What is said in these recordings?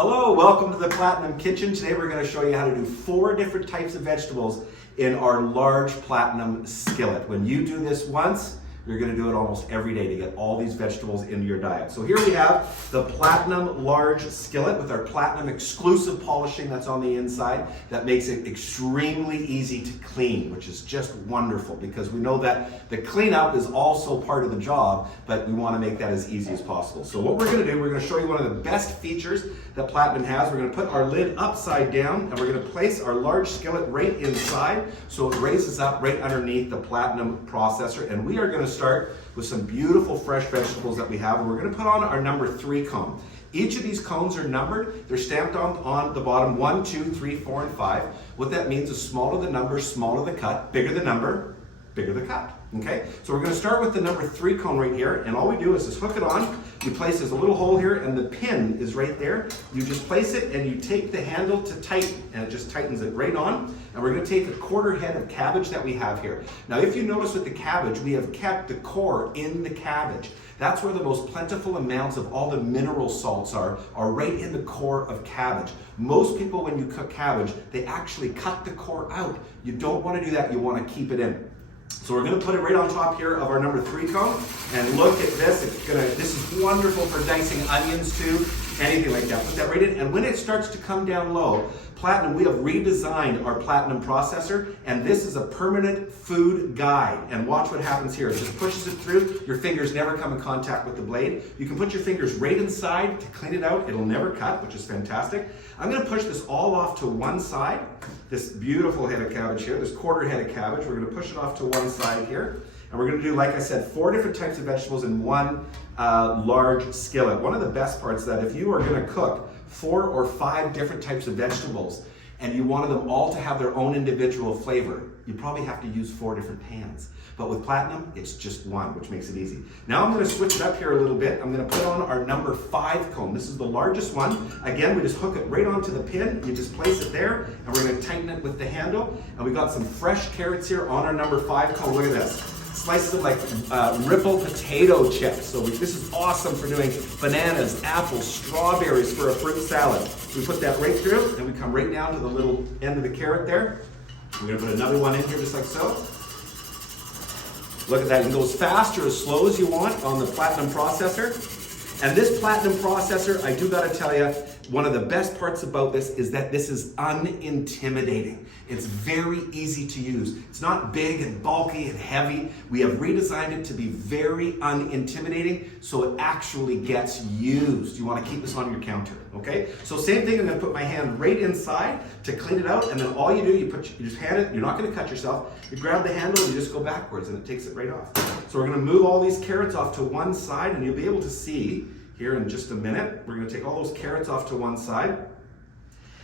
Hello, welcome to the Platinum Kitchen. Today we're going to show you how to do 4 different types of vegetables in our large Platinum skillet. When you do this once, you're going to do it almost every day to get all these vegetables into your diet. So here we have the Platinum large skillet with our Platinum exclusive polishing that's on the inside that makes it extremely easy to clean, which is just wonderful because we know that the cleanup is also part of the job, but we want to make that as easy as possible. So what we're going to do, we're going to show you one of the best features that Platinum has. We're going to put our lid upside down and we're going to place our large skillet right inside so it raises up right underneath the Platinum processor, and we are going to start with some beautiful fresh vegetables that we have, and we're going to put on our number 3 cone. Each of these cones are numbered. They're stamped on the bottom 1, 2, 3, 4, and 5. What that means is smaller the number, smaller the cut, bigger the number, bigger the cut. Okay, so we're going to start with the number 3 cone right here, and all we do is just hook it on. You place there's a little hole here, and the pin is right there. You just place it, and you take the handle to tighten, and it just tightens it right on. And we're going to take a 1/4 head of cabbage that we have here. Now, if you notice with the cabbage, we have kept the core in the cabbage. That's where the most plentiful amounts of all the mineral salts are right in the core of cabbage. Most people, when you cook cabbage, they actually cut the core out. You don't want to do that. You want to keep it in. So we're going to put it right on top here of our number 3 cone, and look at this. This is wonderful for dicing onions too, anything like that. Put that right in, and when it starts to come down low, Platinum, we have redesigned our Platinum processor, and this is a permanent food guide. And watch what happens here. It just pushes it through. Your fingers never come in contact with the blade. You can put your fingers right inside to clean it out. It'll never cut, which is fantastic. I'm going to push this all off to one side. This beautiful head of cabbage here, this 1/4 head of cabbage, we're going to push it off to one side here. And we're going to do, like I said, 4 different types of vegetables in one large skillet. One of the best parts is that if you are going to cook 4 or 5 different types of vegetables and you wanted them all to have their own individual flavor, you probably have to use 4 different pans. But with Platinum, it's just one, which makes it easy. Now I'm going to switch it up here a little bit. I'm going to put on our number 5 cone. This is the largest one. Again, we just hook it right onto the pin. You just place it there, and we're going to tighten it with the handle. And we got some fresh carrots here on our number 5 cone. Look at this. Slices of like ripple potato chips. So this is awesome for doing bananas, apples, strawberries for a fruit salad. We put that right through, and we come right down to the little end of the carrot there. We're going to put another one in here just like so. Look at that. You can go as fast or as slow as you want on the Platinum processor. And this Platinum processor, I do got to tell you, one of the best parts about this is that this is unintimidating. It's very easy to use. It's not big and bulky and heavy. We have redesigned it to be very unintimidating so it actually gets used. You want to keep this on your counter, okay? So same thing, I'm going to put my hand right inside to clean it out, and then all you do, you just hand it, you're not going to cut yourself, you grab the handle and you just go backwards and it takes it right off. So we're going to move all these carrots off to one side, and you'll be able to see here in just a minute. We're going to take all those carrots off to one side.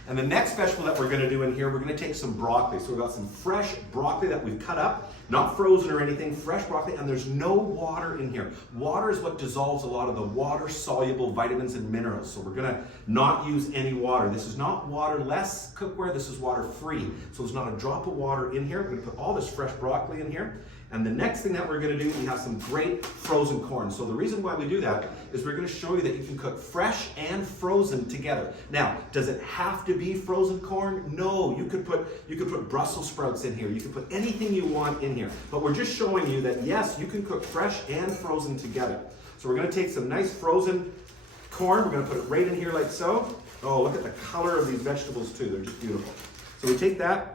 And the next vegetable that we're going to do in here, we're going to take some broccoli. So we've got some fresh broccoli that we've cut up, not frozen or anything, fresh broccoli, and there's no water in here. Water is what dissolves a lot of the water-soluble vitamins and minerals. So we're going to not use any water. This is not waterless cookware, this is water-free. So there's not a drop of water in here. We're going to put all this fresh broccoli in here. And the next thing that we're going to do, we have some great frozen corn. So the reason why we do that is we're going to show you that you can cook fresh and frozen together. Now, does it have to be frozen corn? No, you could put Brussels sprouts in here. You could put anything you want in here. But we're just showing you that yes, you can cook fresh and frozen together. So we're going to take some nice frozen corn. We're going to put it right in here like so. Oh, look at the color of these vegetables too. They're just beautiful. So we take that.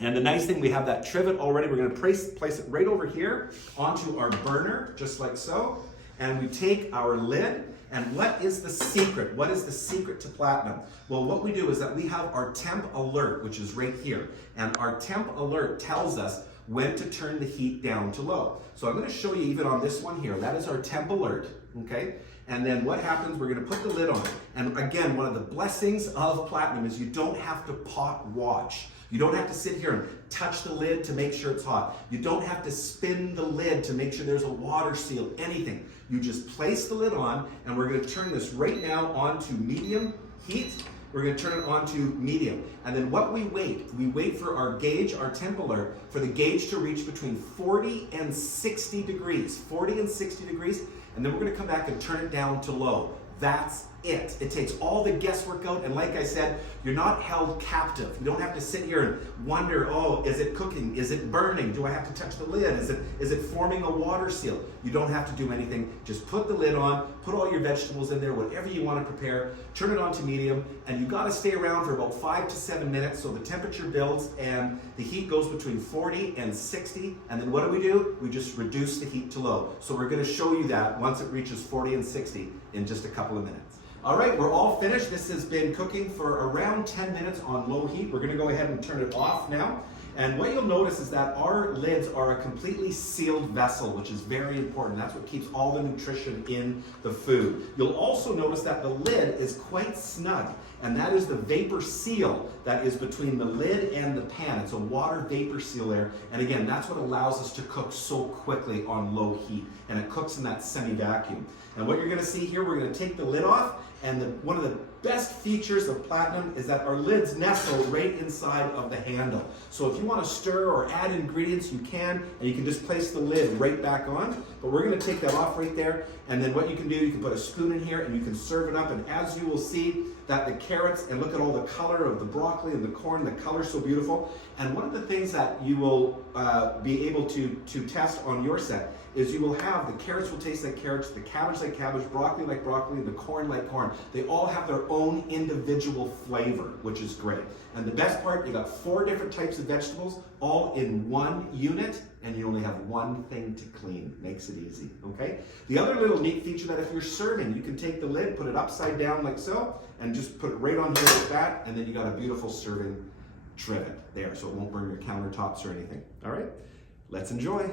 And the nice thing, we have that trivet already. We're going to place it right over here onto our burner, just like so. And we take our lid. And what is the secret? What is the secret to Platinum? Well, what we do is that we have our temp alert, which is right here. And our temp alert tells us when to turn the heat down to low. So I'm going to show you even on this one here. That is our temp alert, okay? And then what happens, we're going to put the lid on. And again, one of the blessings of Platinum is you don't have to pot watch. You don't have to sit here and touch the lid to make sure it's hot. You don't have to spin the lid to make sure there's a water seal, anything. You just place the lid on, and we're going to turn this right now onto medium heat. We're going to turn it on to medium. And then what we wait for our gauge, our temp alert, for the gauge to reach between 40 and 60 degrees. 40 and 60 degrees. And then we're going to come back and turn it down to low. That's it. It takes all the guesswork out, and like I said, you're not held captive. You don't have to sit here and wonder, oh, is it cooking? Is it burning? Do I have to touch the lid? Is it forming a water seal? You don't have to do anything. Just put the lid on, put all your vegetables in there, whatever you want to prepare, turn it on to medium, and you got to stay around for about 5 to 7 minutes so the temperature builds and the heat goes between 40 and 60, and then what do? We just reduce the heat to low. So we're going to show you that once it reaches 40 and 60 in just a couple of minutes. All right, we're all finished. This has been cooking for around 10 minutes on low heat. We're gonna go ahead and turn it off now. And what you'll notice is that our lids are a completely sealed vessel, which is very important. That's what keeps all the nutrition in the food. You'll also notice that the lid is quite snug, and that is the vapor seal that is between the lid and the pan. It's a water vapor seal there, and again, that's what allows us to cook so quickly on low heat, and it cooks in that semi-vacuum. And what you're gonna see here, we're gonna take the lid off, and one of the best features of Platinum is that our lids nestle right inside of the handle. So if you want to stir or add ingredients, you can, and you can just place the lid right back on. But we're going to take that off right there, and then what you can do, you can put a spoon in here and you can serve it up, and as you will see, that the carrots, and look at all the color of the broccoli and the corn, the color's so beautiful. And one of the things that you will be able to test on your set is you will have the carrots will taste like carrots, the cabbage like cabbage, broccoli like broccoli, and the corn like corn. They all have their own individual flavor, which is great. And the best part, you got 4 different types of vegetables, all in one unit, and you only have one thing to clean. Makes it easy, okay? The other little neat feature that if you're serving, you can take the lid, put it upside down like so, and just put it right on here like that, and then you got a beautiful serving trivet there, so it won't burn your countertops or anything. All right, let's enjoy.